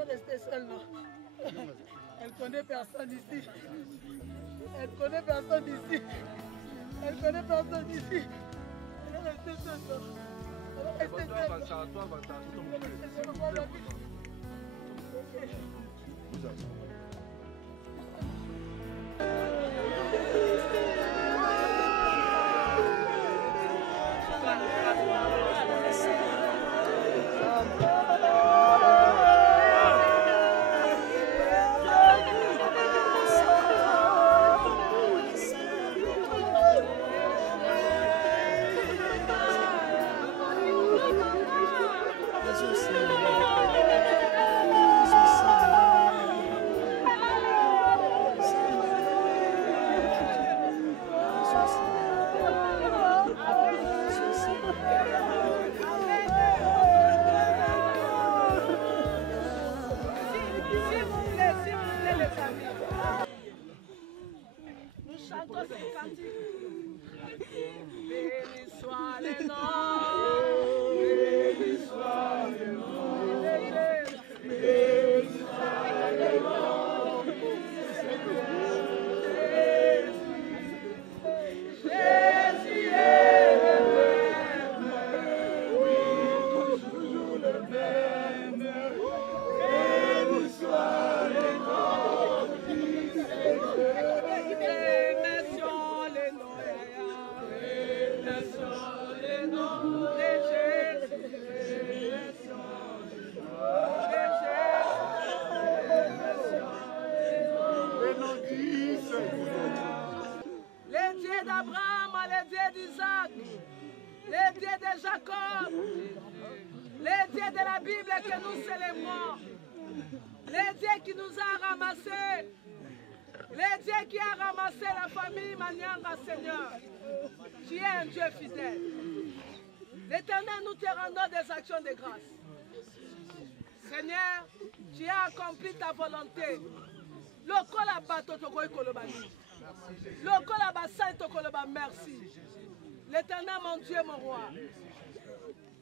Elle est restée seule, non? Elle connaît personne ici. Elle connaît personne ici. Elle connaît personne ici. Elle est restée seule, non? Elle est restée de grâce. Seigneur, tu as accompli ta volonté. Lokola bato toko ekoloba ni. Lokola basai toko loba merci. L'Éternel mon Dieu mon roi.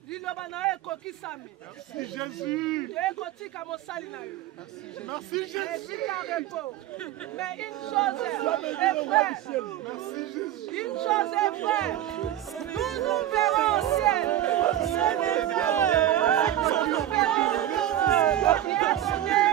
Liloba na ekoki sami. Merci Jésus. Ekotika mosali na yo. Merci Jésus. Mais une chose est vraie. Merci Jésus. Une chose est vraie. Nous nous verrons au ciel. Nous verrons. Qui a donné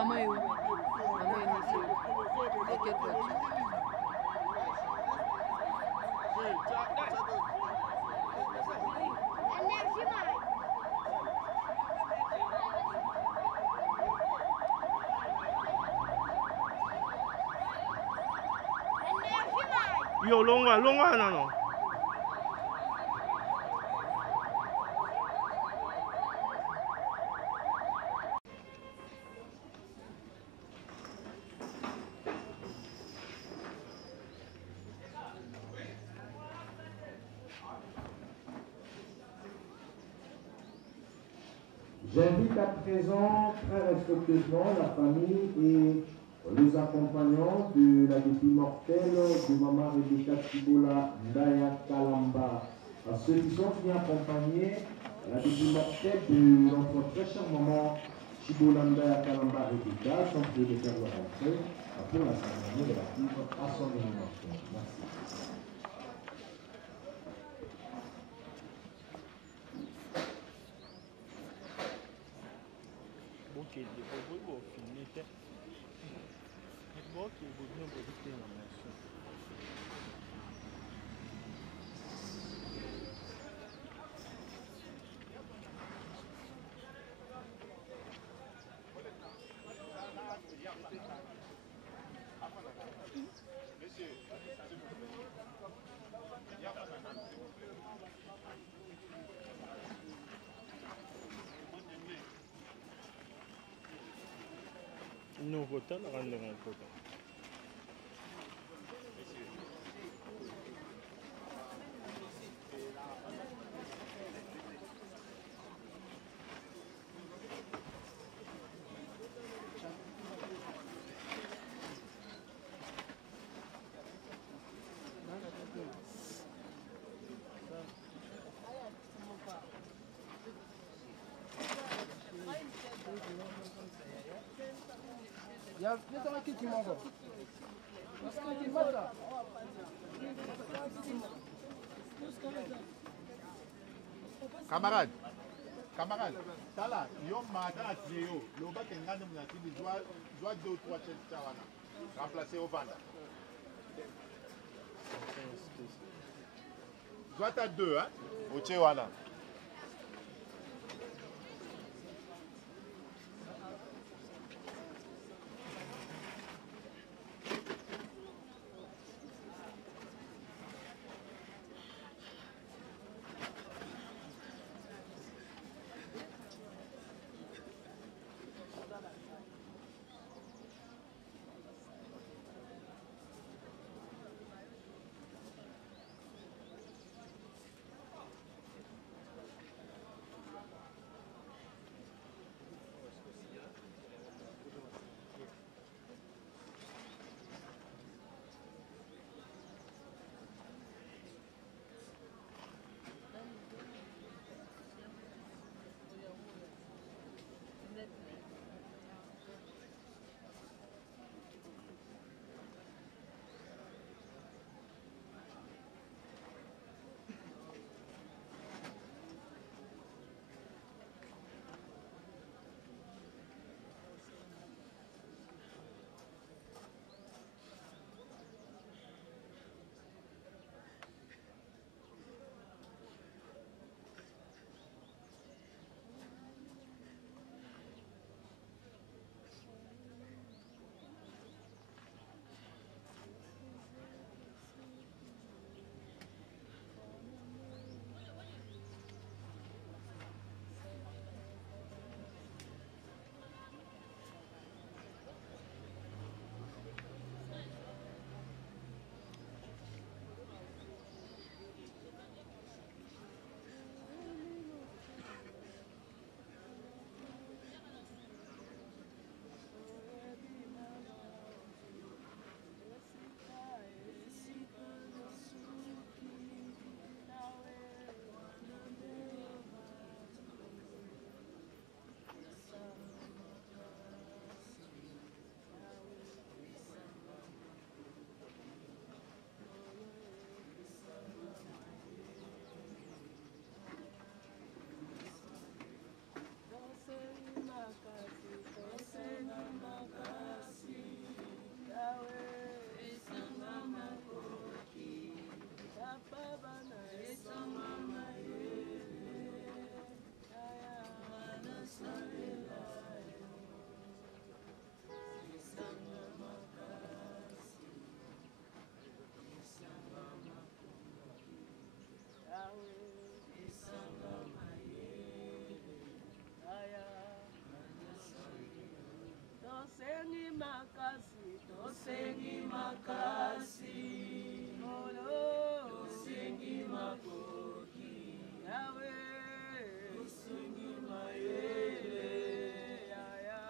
Maman est où? Maman est ici. Et quelle voiture? Yo, longa, longa, non, non. J'invite à présent très respectueusement la famille et les accompagnants de la dépouille mortelle de Maman Rebecca Chibola Ndaya Kalamba. À ceux qui sont venus accompagner la dépouille mortelle de notre très chère Maman Chibola Ndaya Kalamba Rebecca sont priés de faire leur entrée pour la cérémonie relative à son élémentaire. Merci. Ok, vou filmer até. Ok, vou ter uma noção. Nous votons, nous rendons un photo. Camarade, tala, yo madame Tio, le bas qui est en train doit 2 ou 3 chaises remplacer au vent. Doit à 2, hein, au Tchewana. tosengi makasi, tosengi makasi, tosengi makoki, Yawe, tosengi mayele, yaya,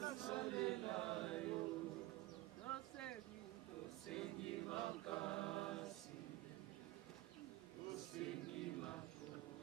tosalela yo, tosengi makasi, tosengi makoki.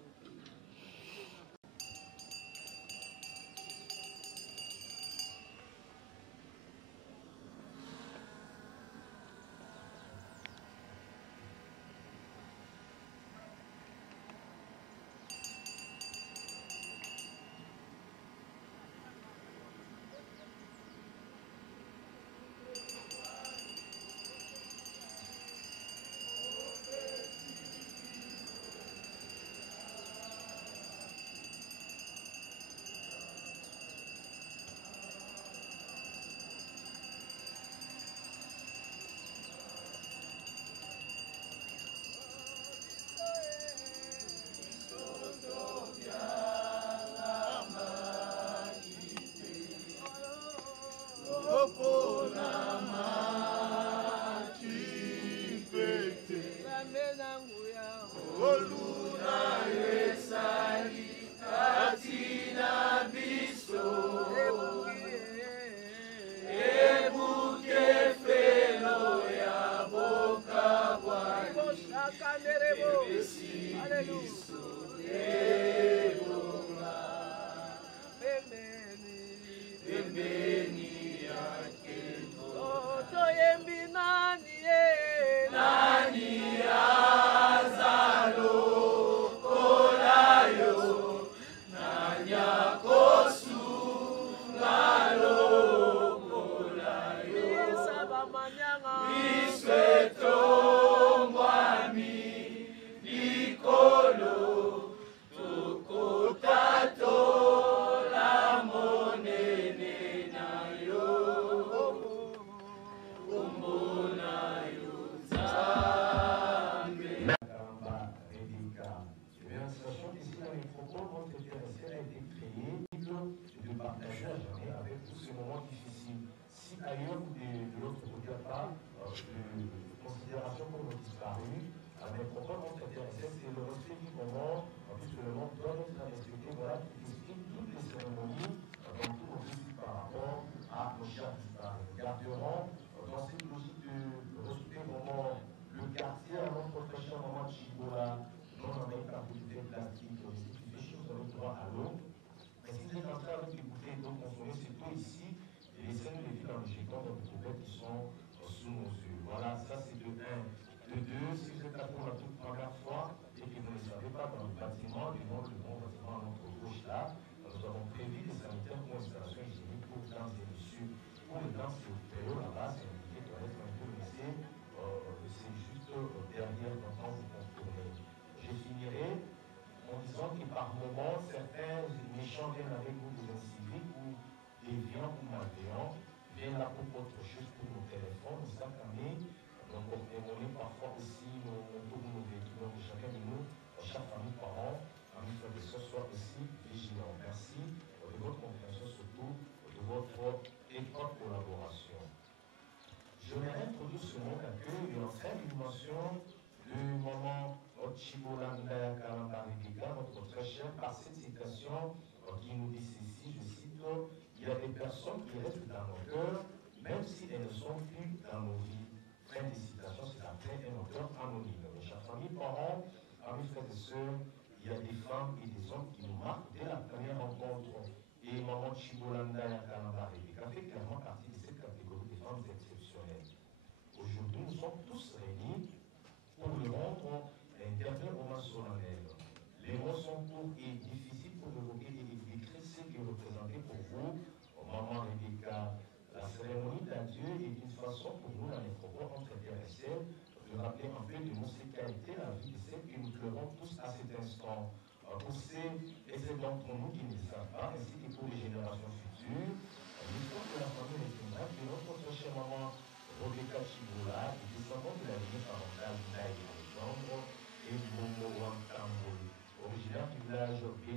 Originaire du village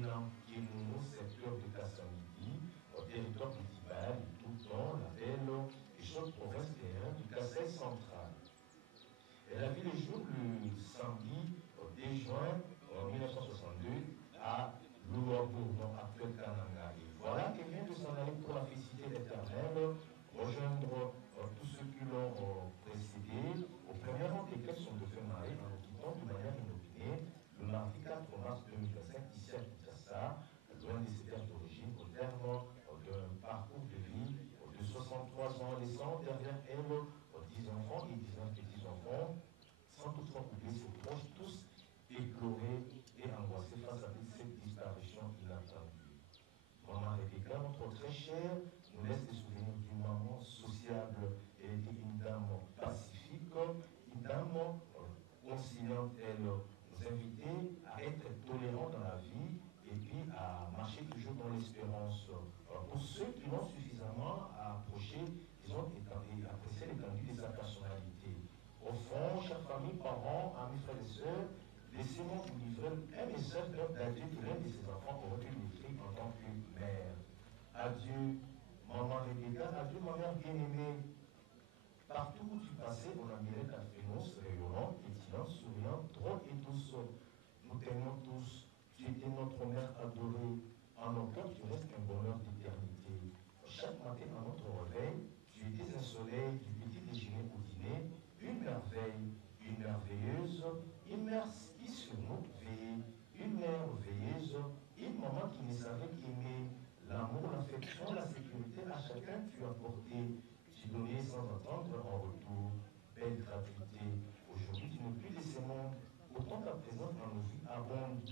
maman Rebecca, adieu ma mère bien-aimée. Partout où tu passais, on admirait ta fréquence rayonnante, pétillante, souriante, drôle et douce. Nous t'aimons tous. Tu étais notre mère adorée. En nos cœurs, tu restes un bonheur d'éternité. Chaque matin à notre réveil, tu étais un soleil du petit déjeuner au dîner, une merveille, une merveilleuse, une mère qui sur nous veillait, une mère veilleuse, une maman qui ne savait qu'aimer. L'amour, l'affection, la sécurité à chacun tu apportais. Tu donnais sans attendre en retour. Belle gratuité. Aujourd'hui, tu n'es plus de ce monde. Autant ta présence dans nos vies abonde.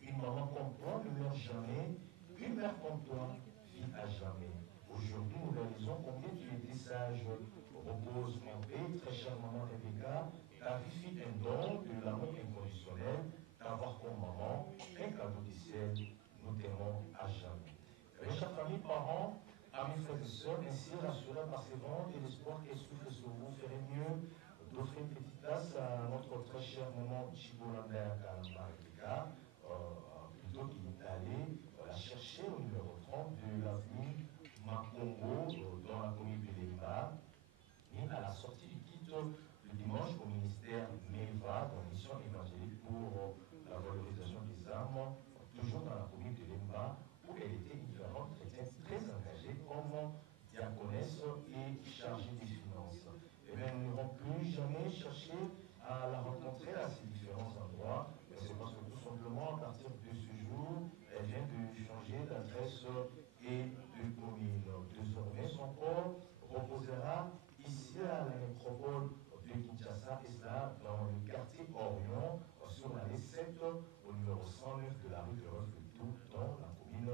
Une maman comme toi ne meurt jamais. Une mère comme toi vit à jamais. Aujourd'hui, nous réalisons combien tu étais sage. Repose en paix, très chère maman Rebecca. Ta vie fit un don de l'amour inconditionnel. T'avoir comme maman, un cadeau du ciel. Nous t'aimons à jamais. Mes chers familles, parents, amis, frères et sœurs, ainsi rassurés par ces vents et l'espoir qu'elle souffle sur vous, ferez mieux d'offrir une petite place à notre très cher maman Chibolanda Kalamba Rebecca, plutôt qu'il est allé la chercher au numéro 30 de l'avenue Makongo, dans la commune de Lemba, et à la sortie du kit le dimanche au ministère MEVA, dans mission évangélique pour la valorisation des âmes, toujours dans la commune de Lemba, où elle était une fervente chrétienne très engagée comme diaconesse et chargée des finances. Et bien, nous n'avons plus jamais cherché à la rencontrer à ces différents endroits, mais c'est parce que tout simplement, à partir de ce jour, elle vient de changer d'adresse et de commune. Désormais, son corps reposera ici à la métropole de Kinshasa, et cela dans le quartier Orion, sur l'allée 7, au numéro 109 de la rue de Refletou, dans la commune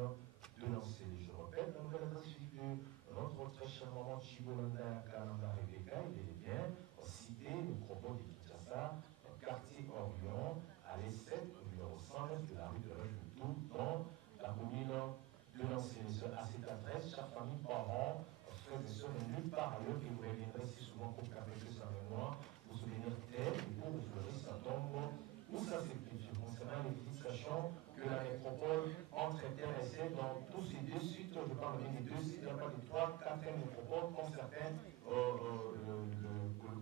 de Nancy. Je répète, la nouvelle adresse de notre très chère maman Chibolanda Kalamba Rebecca, il est bien cité métropole de Kinshasa, quartier Orion, allée 7, au numéro 109 de la rue de Refletou, dans la commune de Nancy. À cette adresse, chère famille, parents, frères et sœurs, nulle part ailleurs que vous reviendrez si souvent pour café que sa mémoire, vous souvenir d'elle et pour vous fleurir sa tombe ou sa sépulture. Concernant les visites, sachant que la métropole entre intéressée dans tous ces deux sites, je parle bien des deux sites, il n'y a pas de 3, 4 métropoles, comme certains le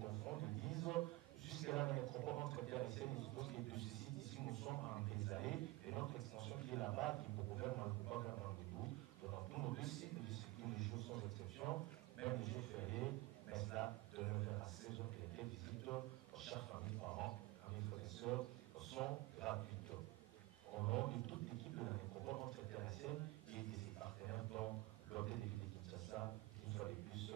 confondent, le disent. Jusqu'à la métropole entre intéressée, nous suppose que de ce site ici, nous sommes en Bézalé, et notre extension qui est là-bas, qui pour gouvernement ne peut pas faire dans le bout. Dans tous nos deux sites, nous disciplinons les jours sans exception, même les jours fériés, mais cela de 9h à 16h, et les visites, chaque famille, parents, amis, frères et sœurs, sont gratuites. Au nom de toute l'équipe de la métropole entre intéressés et de ses partenaires, dont l'hôtel de ville de Kinshasa, une fois de plus,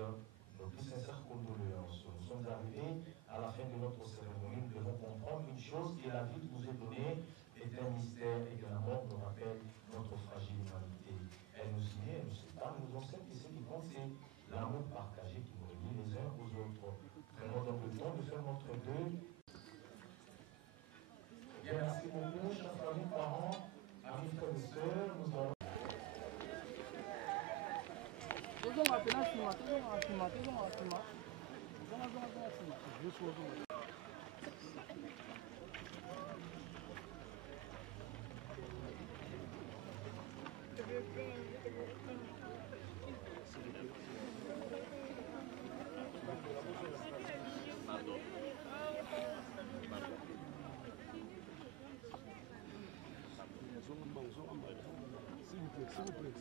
nos plus sincères condoléances. Nous sommes arrivés à la fin de notre cérémonie, nous devons comprendre une chose, que la vie qui nous est donnée est un mystère et que la mort nous rappelle notre fragile humanité. Elle nous unit, elle nous sépare, nous enseigne que ce qui compte, c'est l'amour partagé qui nous relie les uns aux autres. Prenons donc le temps de faire notre deuil. Bien, merci beaucoup, chers familles, parents, amis, frères et sœurs, nous allons...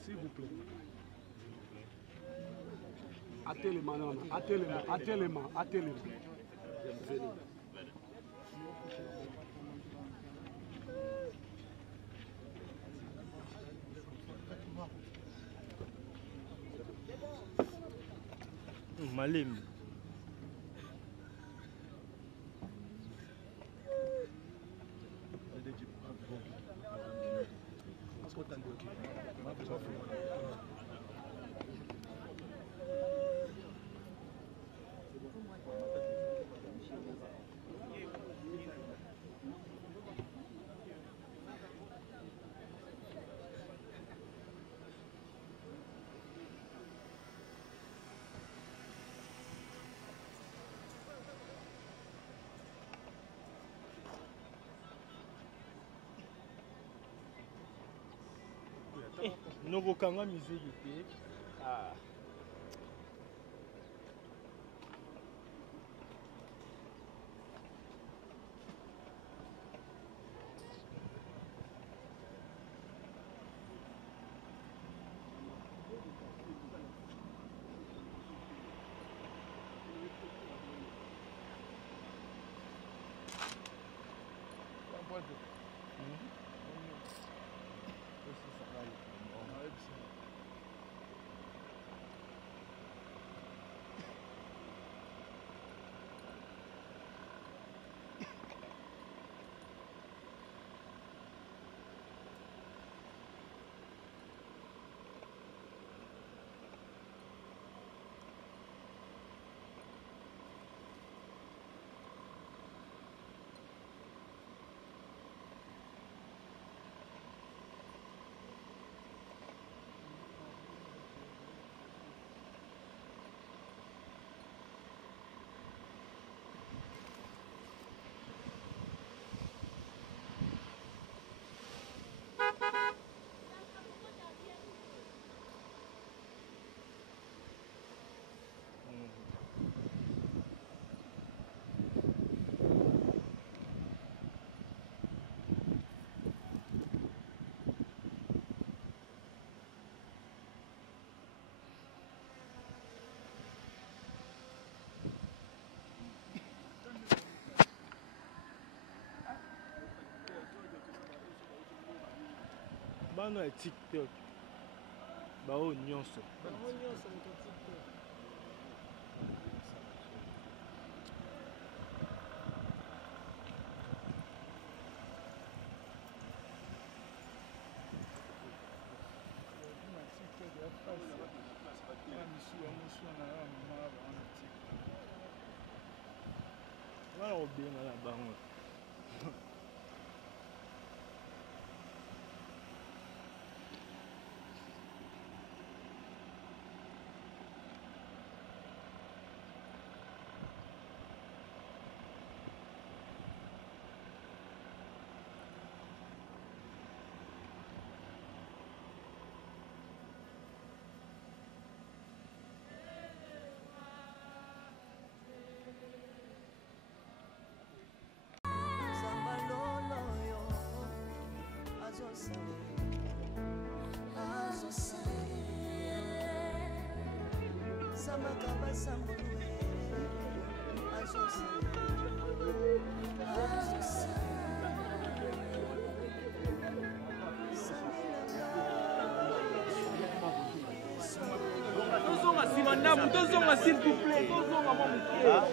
S'il vous plaît. Attelez-moi, non, attelez-moi. Malim. Nokokanga miziki te bana ya TikTok bao nyonso wana obenga na bango Tozonga s'il vous plaît, tozonga mon frère.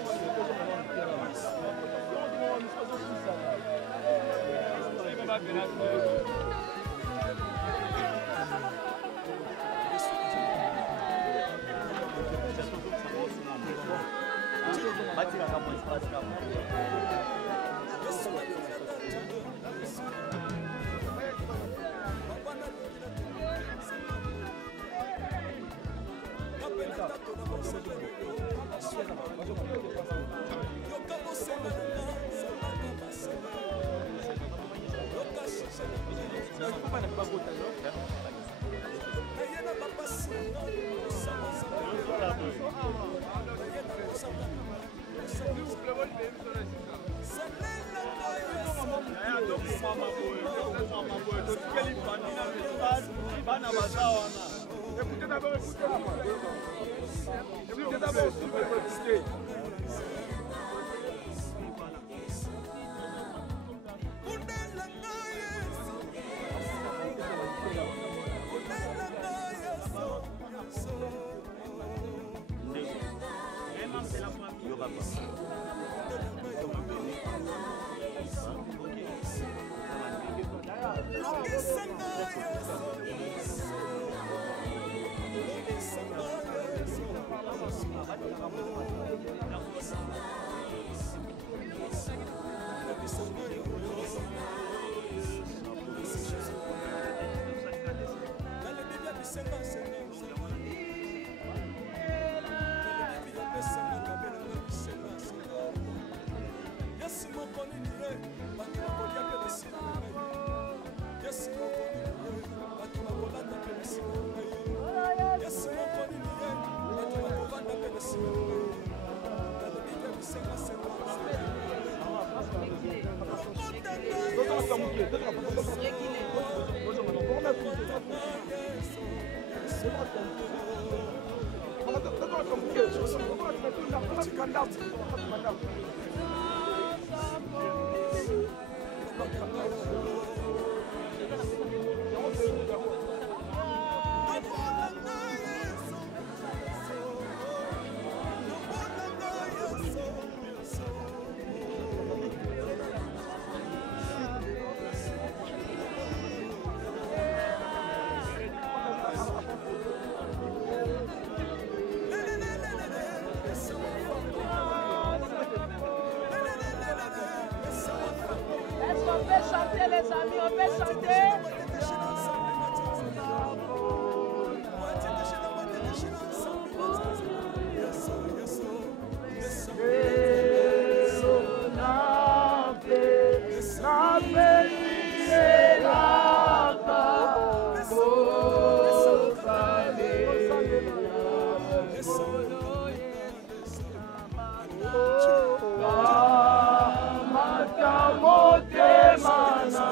Mata motema na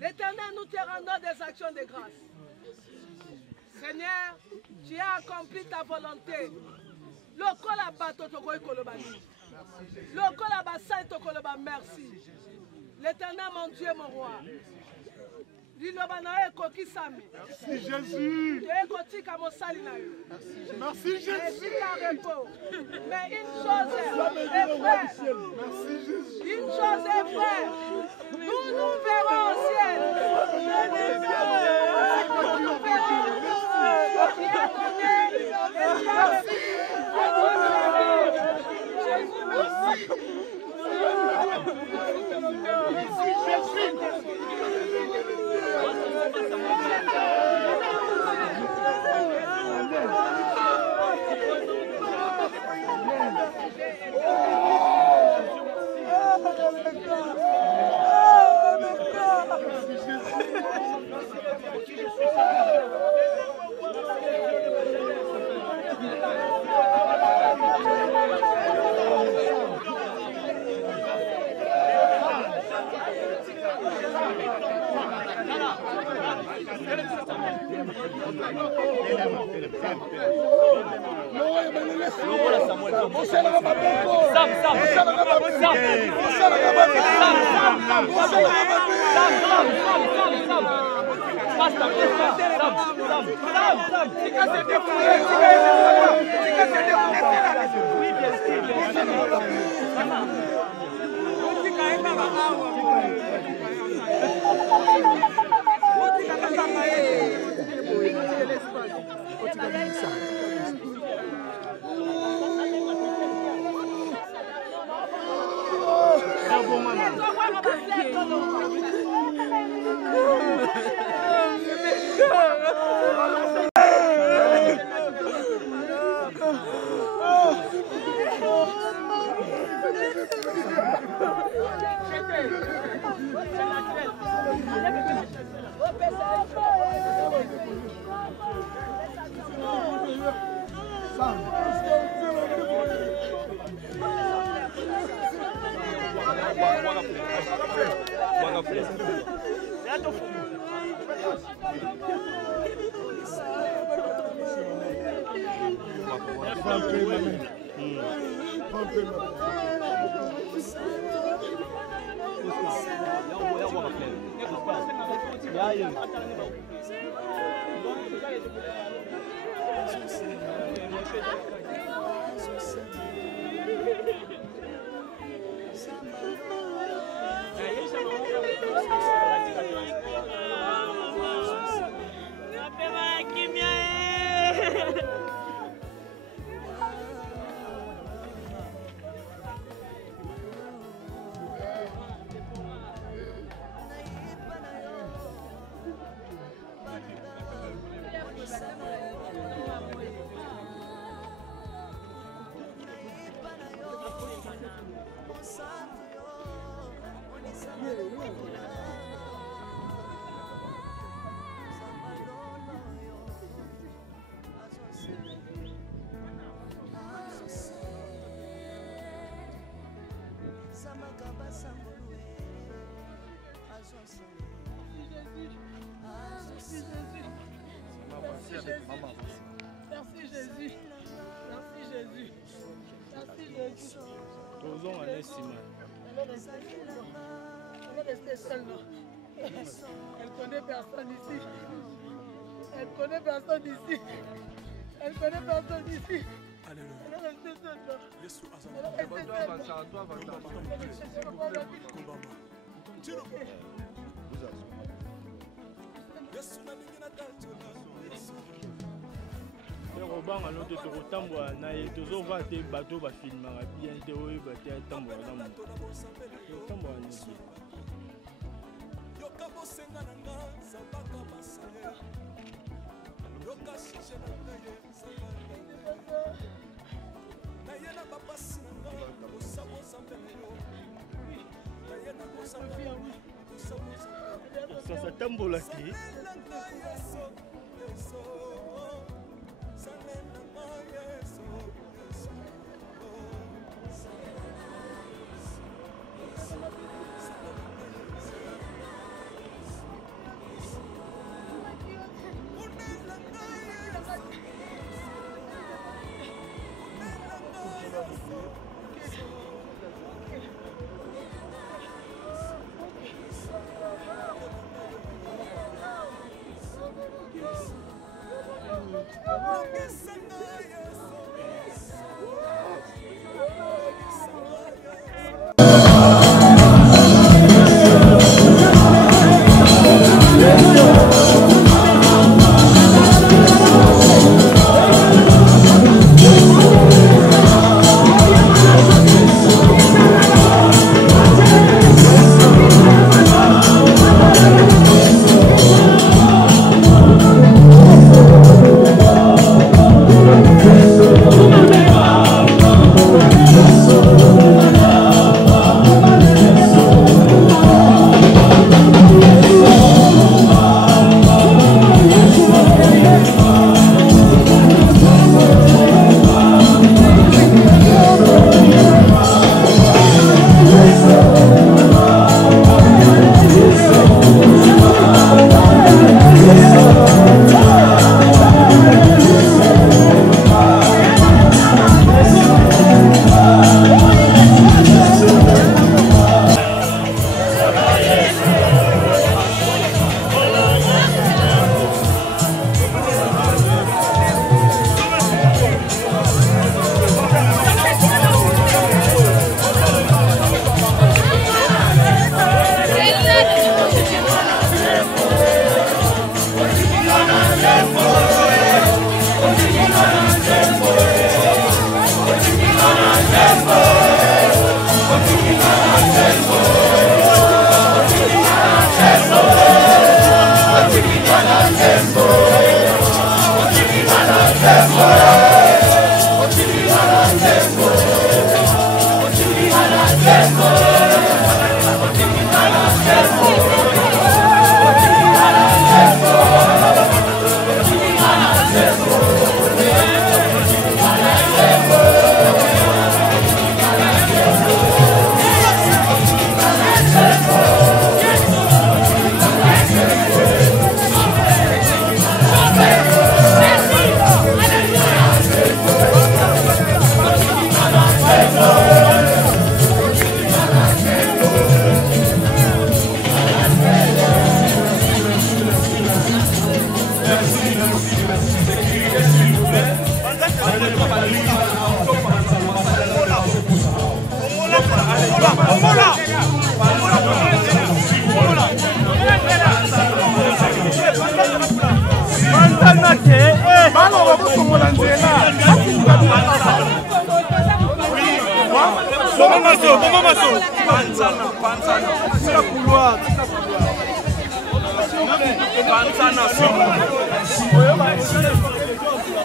L'Éternel, nous te rendons des actions de grâce. Seigneur, tu as accompli ta volonté. Lokola bato toko ikoloba ni. Lokola basai tokoloba merci. L'Éternel, mon Dieu, mon roi. Merci Jésus. Merci Jésus. Mais une chose est vraie. Merci Jésus. Une chose est vraie. Nous nous verrons au ciel. Nous nous verrons. Qui a donné l'espoir à vos Merci. Merci Jésus. Merci Jésus. Merci Jésus. Elle est restée seule, non? Elle connaît personne ici. Elle connaît personne ici. Elle connaît personne ici. Elle est restée seule, non? Elle est restée seule. Robanga no te tokotambola na ye tozova te bato bafilmaka bien te oyeba te atambola na moto totambola nisi sasa tambola te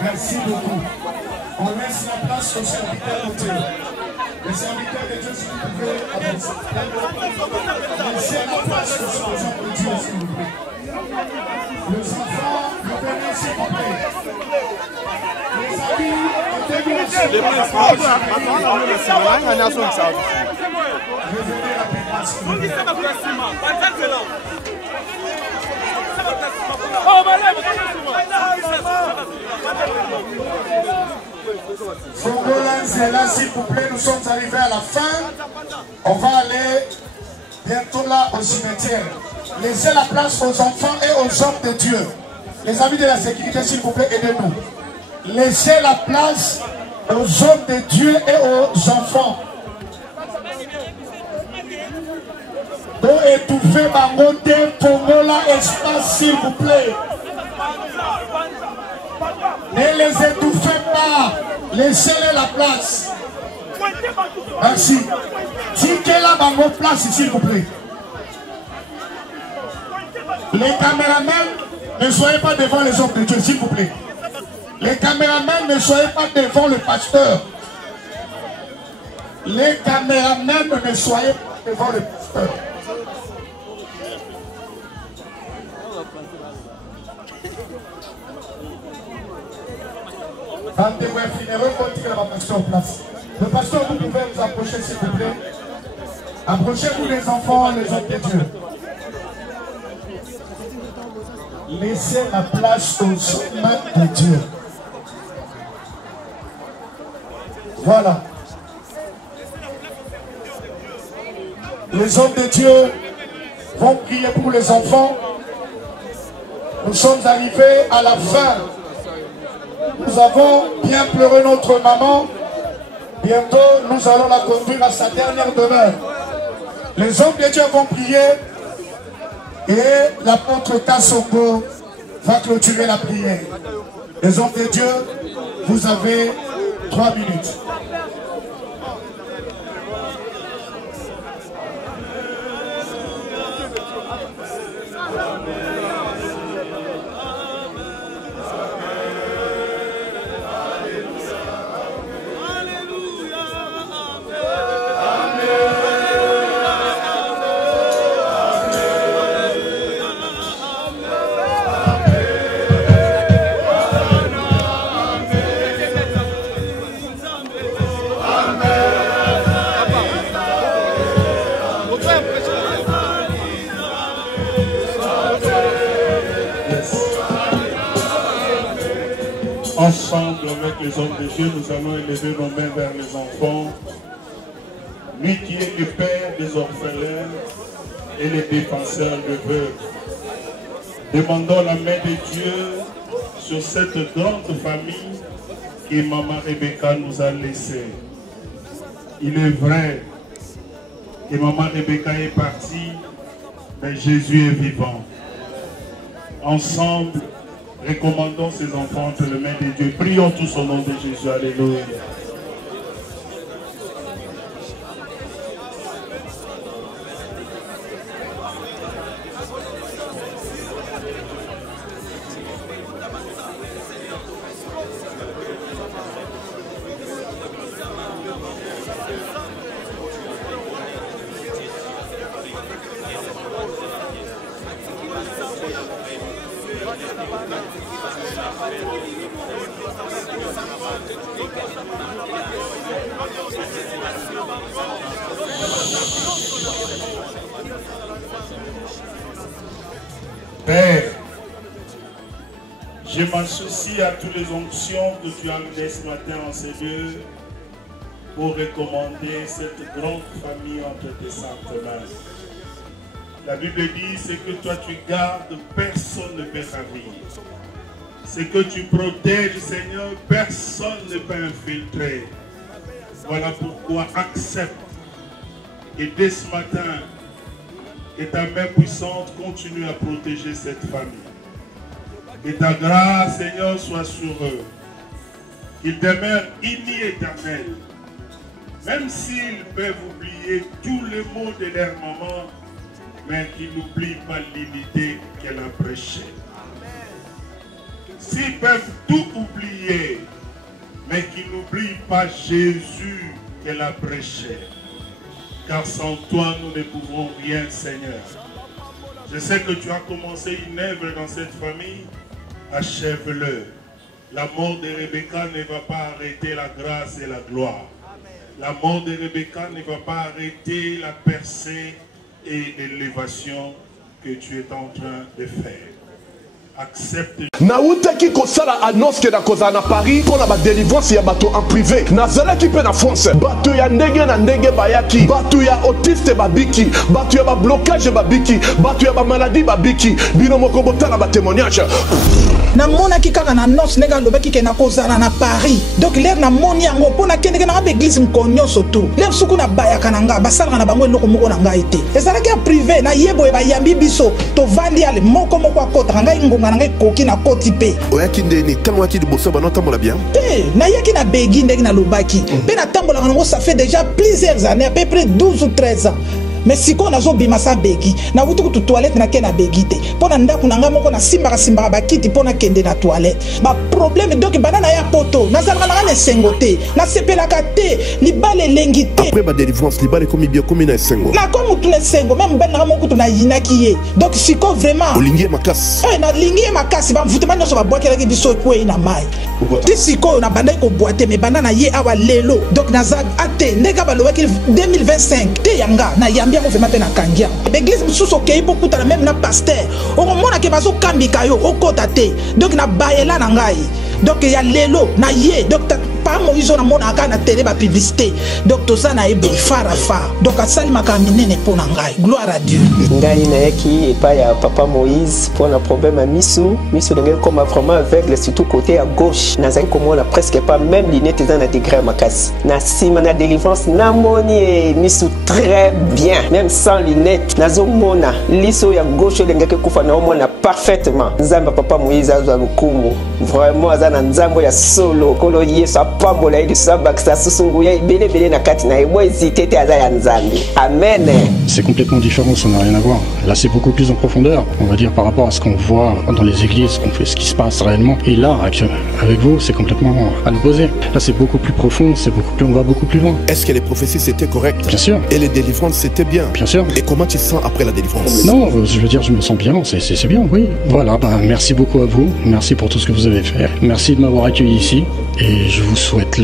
Merci beaucoup. On laisse la place aux serviteurs de Dieu. Les serviteurs de Dieu, s'il vous plaît, laissez la place aux serviteurs de Dieu, s'il vous plaît. Les enfants, vous venez, s'il vous plaît. Les amis, revenez c'est là, s'il vous plaît, nous sommes arrivés à la fin. On va aller bientôt là au cimetière. Laissez la place aux enfants et aux hommes de Dieu. Les amis de la sécurité, s'il vous plaît, aidez-nous. Laissez la place aux hommes de Dieu et aux enfants. Donc étouffez Bangote, Pongola, espace, s'il vous plaît. Ne les étouffez pas. Laissez-les la place. Merci. Tiquez-la dans vos places, s'il vous plaît. Les caméramans, ne soyez pas devant les hommes de Dieu, s'il vous plaît. Les caméramans, ne soyez pas devant le pasteur. Les caméramans, ne soyez pas devant le pasteur. Le pasteur, vous pouvez vous approcher, s'il vous plaît. Approchez-vous les enfants, les hommes de Dieu. Laissez la place aux hommes de Dieu. Voilà. Les hommes de Dieu vont prier pour les enfants. Nous sommes arrivés à la fin. Nous avons bien pleuré notre maman. Bientôt, nous allons la conduire à sa dernière demeure. Les hommes de Dieu vont prier et l'apôtre Kassongo va clôturer la prière. Les hommes de Dieu, vous avez 3 minutes. Ensemble avec les hommes de Dieu, nous allons élever nos mains vers les enfants. Lui qui est le père des orphelins et le défenseur des veuves. Demandons la main de Dieu sur cette grande famille que Maman Rebecca nous a laissée. Il est vrai que Maman Rebecca est partie, mais Jésus est vivant. Ensemble, recommandons ces enfants entre les mains de Dieu. Prions tous au nom de Jésus. Alléluia. Père, je m'associe à toutes les onctions que tu as amenées ce matin en ces lieux pour recommander cette grande famille entre tes saintes mains. La Bible dit, c'est que toi tu gardes, personne ne peut ravir. c'est que tu protèges, Seigneur, personne ne peut infiltrer. Voilà pourquoi accepte. Et dès ce matin, que ta main puissante continue à protéger cette famille. Que ta grâce, Seigneur, soit sur eux. Qu'ils demeurent unis éternels. Même s'ils peuvent oublier tous les mots de leur maman, mais qu'ils n'oublient pas l'unité qu'elle a prêchée. S'ils peuvent tout oublier, mais qu'ils n'oublient pas Jésus qu'elle a prêché. Car sans toi, nous ne pouvons rien, Seigneur. Je sais que tu as commencé une œuvre dans cette famille. Achève-le. La mort de Rebecca ne va pas arrêter la grâce et la gloire. La mort de Rebecca ne va pas arrêter la percée et l'élévation que tu es en train de faire. Accepte. Nautaki kosala annonce que na koza na Paris pour la délivrance ya bato en privé. Nazalaki pe na France. Bato ya ndenge na ndenge bayaki. Bato ya autiste babiki. Bato ya ba blocage babiki. Bato ya ba maladie babiki. Bino moko botala ba témoignage. Na mona ki kaka na noce nega lobaki ke na kozala na Paris. Donc l'air na moni yango pona kende na ba église mkonyo surtout. L'air suku na bayaka na nga basala na bango eloko moko na nga ete. Ezalaki ya privé na yebo e ba yambi biso to vandi ale moko moko akota ngai ngonga na ngai koki na koti pe. Oyaki ndeni tango ati liboso bana tambola bien. Te na yaki na begi ndenge na lobaki. Pe na tambola nango ça fait déjà plusieurs années, à peu près 12 ou 13 ans. Mais si on a zo bimasa begi na wutu kutu toilette na ke na begi te pona ndaku na nga moko na simbaka bakiti pona kende na toilette ba problème donc banana ya poto na zalaka na sengote na sepelaka te libale lengi te après ba délivrance libale komi bien komi na sengo na komi tu na sengo même ben na moko tu na yinaki ye donc siko vraiment olingie makasi na lingie makasi ba mvute banyo so ba boakela ki biso ko na mai ti siko na bandai ko boite mais banana ye awa lelo donc na za ate ndeka ba lobaki 2025 te yanga na yambi on fait maintenant kangia l'église mususu kei beaucoup ta même na pasteur on mona ke bazo kambika yo okota te donc na bayela na ngai donc ya lelo na ye donc pas Moïse na mona ka na télé ba publicité donc to ça na ebe farafa donc asali makamine pour na ngai gloire à Dieu ngai na yaki et pas ya papa Moïse pour un problème à miso ndenge comme vraiment aveugle surtout côté à gauche na zaki komona presque pas même lunette dans na degré makasi na sima na délivrance na moni miso très bien même sans lunettes nazomona liso ya gauche lengeke kufa na omona parfaitement nzamba papa Moïse azwa lukumu vraiment azana nzambo ya solo kolo yeso apambola ili sabakisa susungu ya ibele na kati na ebo hésité te azaya nzambe amen. C'est complètement différent, ça n'a rien à voir. Là c'est beaucoup plus en profondeur, on va dire par rapport à ce qu'on voit dans les églises, ce qui se passe réellement. Et là avec vous c'est complètement à l'opposé. Là c'est beaucoup plus profond, on va beaucoup plus loin. Est-ce que les prophéties c'était correct? Bien sûr. Et les délivrances c'était bien? Bien sûr. Et comment tu te sens après la délivrance? Non, je veux dire, je me sens bien, c'est bien, oui. Voilà, merci beaucoup à vous, merci pour tout ce que vous avez fait. Merci de m'avoir accueilli ici et je vous souhaite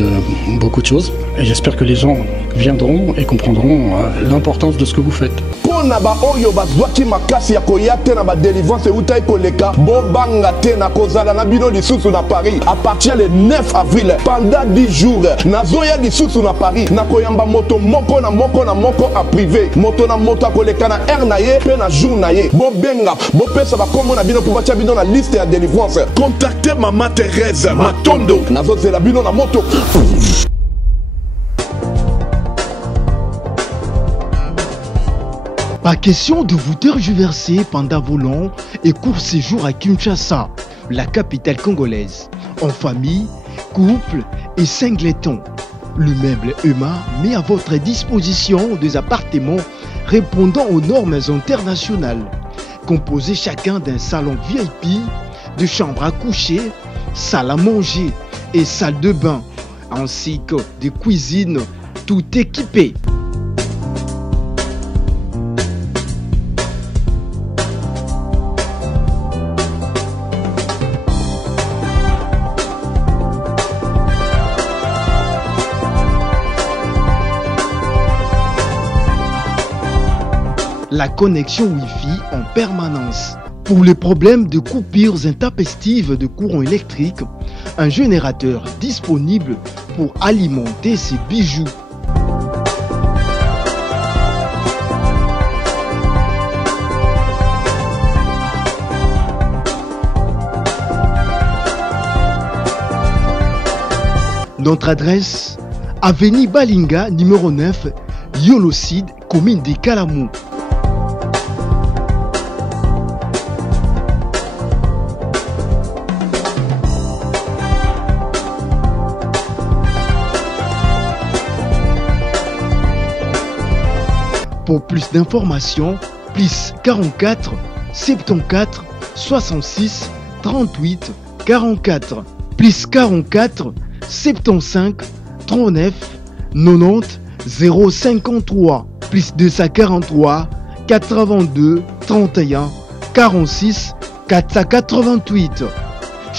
beaucoup de choses. Et j'espère que les gens viendront et comprendront l'importance de ce que vous faites. Pona ba oyo bazwaki makasi ya koya te na ba délivrance utai koleka bobanga te na kozala na bino lisusu na Paris à partir le 9 avril pendant 10 jours nazoya lisusu na Paris na koyamba moto moko na moko en privé moto na moto akoleka na air na ye pe na jour na ye bobenga bopesa ba kombo na bino pour batia bino na liste ya délivrance contactez Maman Thérèse Matondo nazozela bino na moto. Pas question de vous tergiverser pendant vos longs et courts séjours à Kinshasa, la capitale congolaise. En famille, couple et singleton. Le meuble EMA met à votre disposition des appartements répondant aux normes internationales. Composés chacun d'un salon VIP, de chambres à coucher, salle à manger et salle de bain, ainsi que de cuisine, tout équipé. La connexion Wi-Fi en permanence. Pour les problèmes de coupures intempestives de courant électrique, un générateur disponible pour alimenter ces bijoux. Notre adresse, avenue Balinga, numéro 9, Yolocide, commune de Kalamou. Pour plus d'informations, plus 44 74 66 38 44, plus 44 75 39 90 053, plus 243 82 31 46 488.